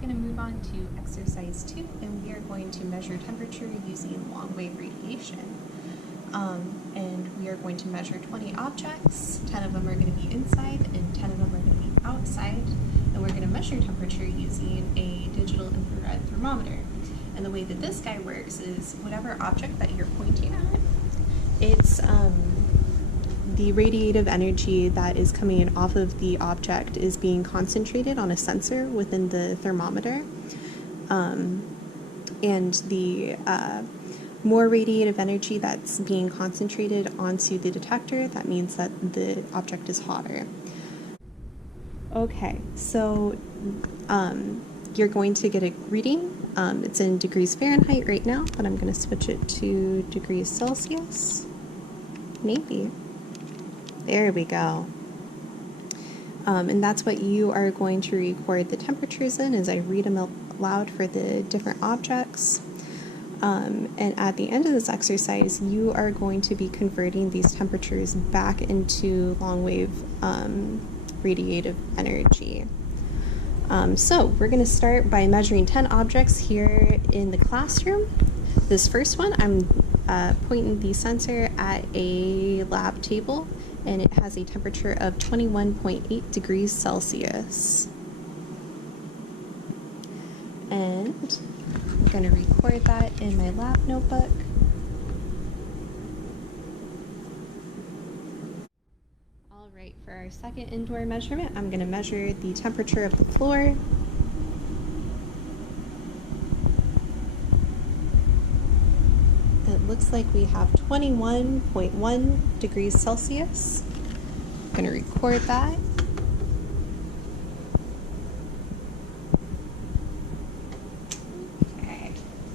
going to move on to exercise 2, and we are going to measure temperature using long-wave radiation. And we are going to measure 20 objects. 10 of them are going to be inside and 10 of them are going to be outside. And we're going to measure temperature using a digital infrared thermometer. And the way that this guy works is whatever object that you're pointing at, it's the radiative energy that is coming in off of the object is being concentrated on a sensor within the thermometer. And the more radiative energy that's being concentrated onto the detector, that means that the object is hotter. Okay, so you're going to get a reading. It's in degrees Fahrenheit right now, but I'm going to switch it to degrees Celsius. Maybe. There we go. And that's what you are going to record the temperatures in as I read them out loud for the different objects. And at the end of this exercise, you are going to be converting these temperatures back into long-wave radiative energy. So we're going to start by measuring 10 objects here in the classroom. This first one, I'm pointing the sensor at a lab table, and it has a temperature of 21.8 degrees Celsius. And I'm going to record that in my lab notebook. All right, for our second indoor measurement, I'm going to measure the temperature of the floor. It looks like we have 21.1 degrees Celsius. I'm going to record that. Okay.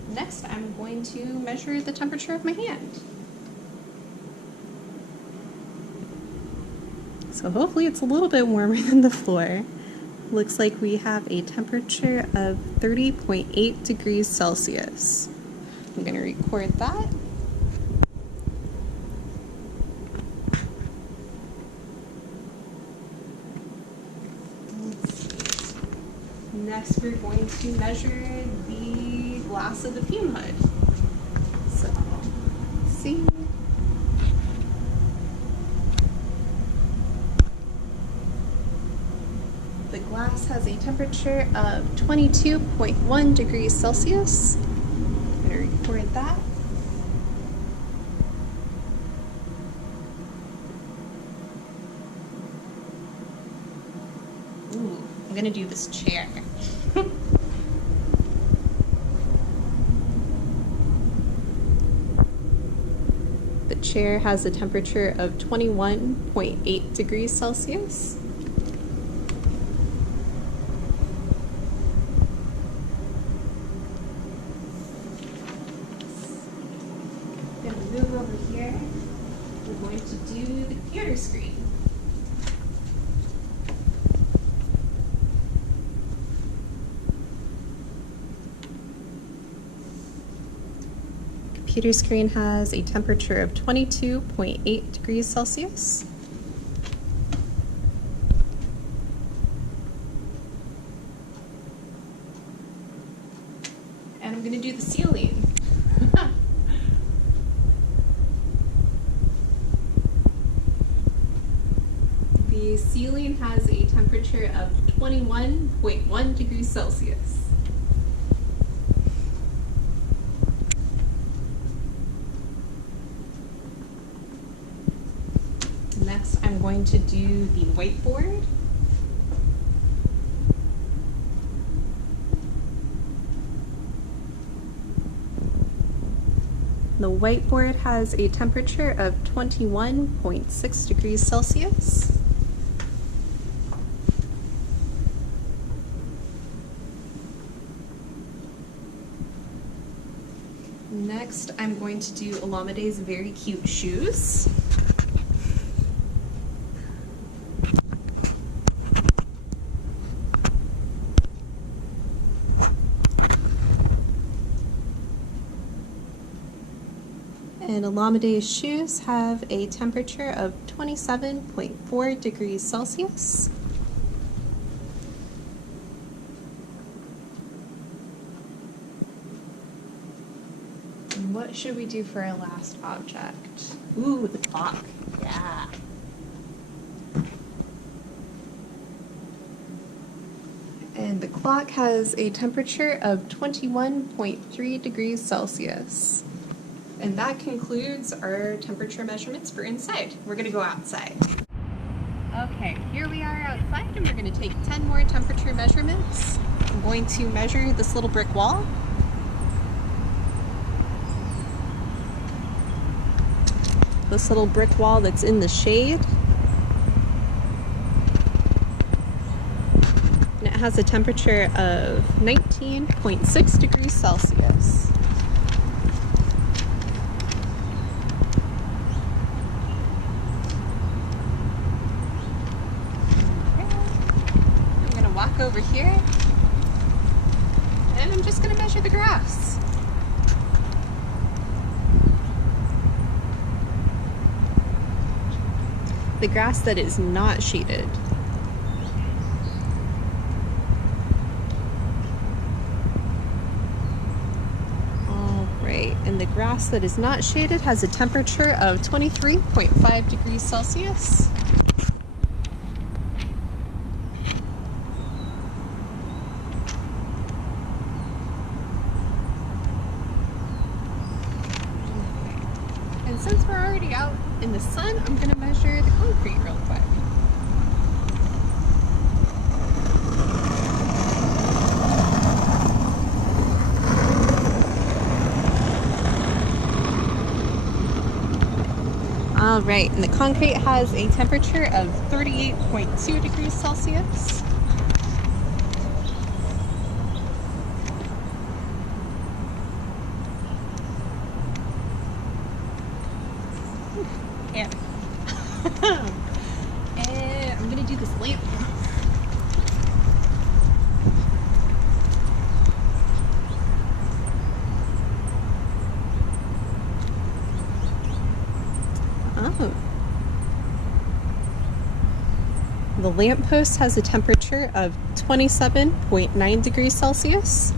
Next, I'm going to measure the temperature of my hand. So hopefully it's a little bit warmer than the floor. Looks like we have a temperature of 30.8 degrees Celsius. I'm going to record that. Next, we're going to measure the glass of the fume hood. So, let's see. The glass has a temperature of 22.1 degrees Celsius. I'm going to record that. Ooh, I'm going to do this chair. The chair has a temperature of 21.8 degrees Celsius. I'm going to move over here. We're going to do the computer screen. Computer screen has a temperature of 22.8 degrees Celsius. And I'm going to do the ceiling. The ceiling has a temperature of 21.1 degrees Celsius. Next, I'm going to do the whiteboard. The whiteboard has a temperature of 21.6 degrees Celsius. Next, I'm going to do Alamede's very cute shoes. And Alamede's shoes have a temperature of 27.4 degrees Celsius. And what should we do for our last object? Ooh, the clock. Yeah. And the clock has a temperature of 21.3 degrees Celsius. And that concludes our temperature measurements for inside. We're gonna go outside. Okay, here we are outside and we're gonna take 10 more temperature measurements. I'm going to measure this little brick wall. This little brick wall that's in the shade. And it has a temperature of 19.6 degrees Celsius. Walk over here, and I'm just going to measure the grass. The grass that is not shaded. All right, and the grass that is not shaded has a temperature of 23.5 degrees Celsius. And since we're already out in the sun, I'm going to measure the concrete real quick. All right, and the concrete has a temperature of 38.2 degrees Celsius. Yeah. And I'm gonna do this lamp. Oh. The lamppost has a temperature of 27.9 degrees Celsius.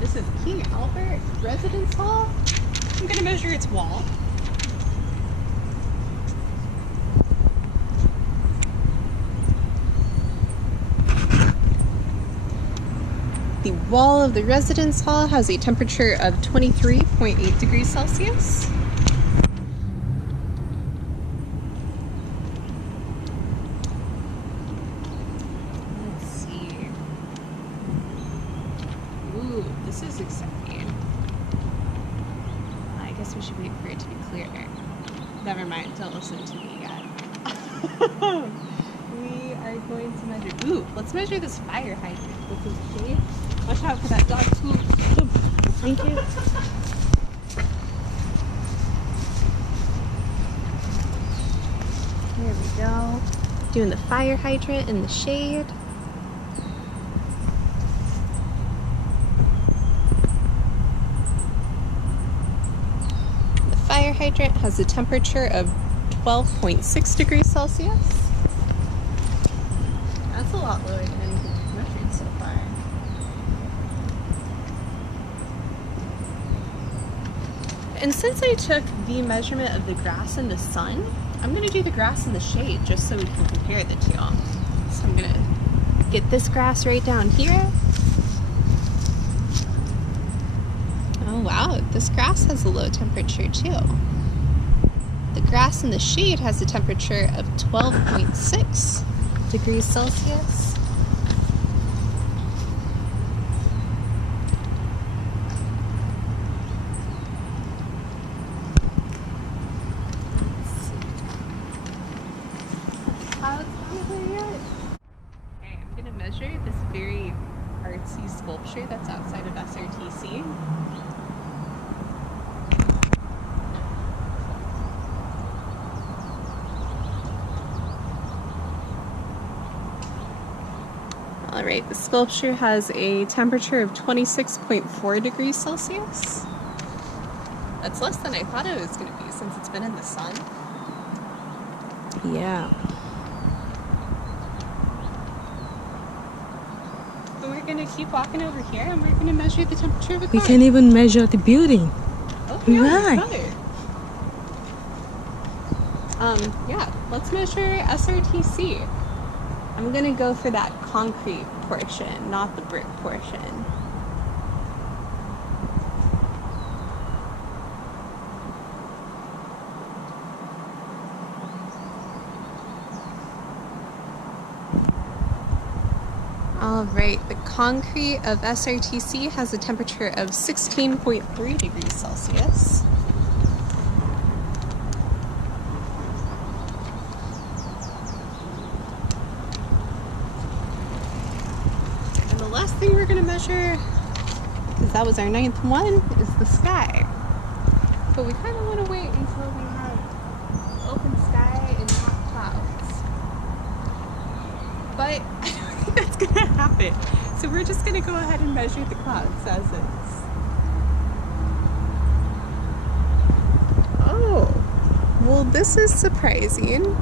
This is King Albert Residence Hall. I'm going to measure its wall. The wall of the residence hall has a temperature of 23.8 degrees Celsius. Let's see. Ooh, this is exciting. I guess we should wait for it to be clearer. Never mind, don't listen to me yet. We are going to measure. Ooh, let's measure this fire hydrant with some shade. Watch out for that dog poop. Thank you. There we go. Doing the fire hydrant in the shade. The fire hydrant has a temperature of 12.6 degrees Celsius. That's a lot lower than anything we've measured so far. And since I took the measurement of the grass in the sun, I'm going to do the grass in the shade just so we can compare the two. So I'm going to get this grass right down here. Oh wow, this grass has a low temperature too. The grass in the shade has a temperature of 12.6 degrees Celsius. Okay, I'm gonna measure this very artsy sculpture that's outside of SRTC. Alright, the sculpture has a temperature of 26.4 degrees Celsius. That's less than I thought it was going to be since it's been in the sun. Yeah. So we're gonna keep walking over here and we're gonna measure the temperature of the We car. can even measure the building. Oh, yeah, Right. we could. Yeah, let's measure SRTC. I'm gonna go for that concrete portion, not the brick portion. All right, the concrete of SRTC has a temperature of 16.3 degrees Celsius. And the last thing we're gonna measure, because that was our 9th one, is the sky. But we kind of want to wait until we have open sky and not clouds. But I don't think that's gonna happen. So we're just gonna go ahead and measure the clouds as is. Oh, well, this is surprising.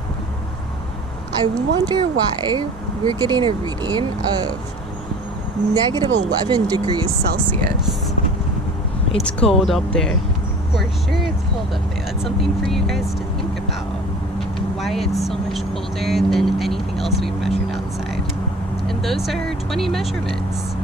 I wonder why we're getting a reading of -11 degrees Celsius. It's cold up there. For sure it's cold up there. That's something for you guys to think about. Why it's so much colder than anything else we've measured outside. And those are 20 measurements.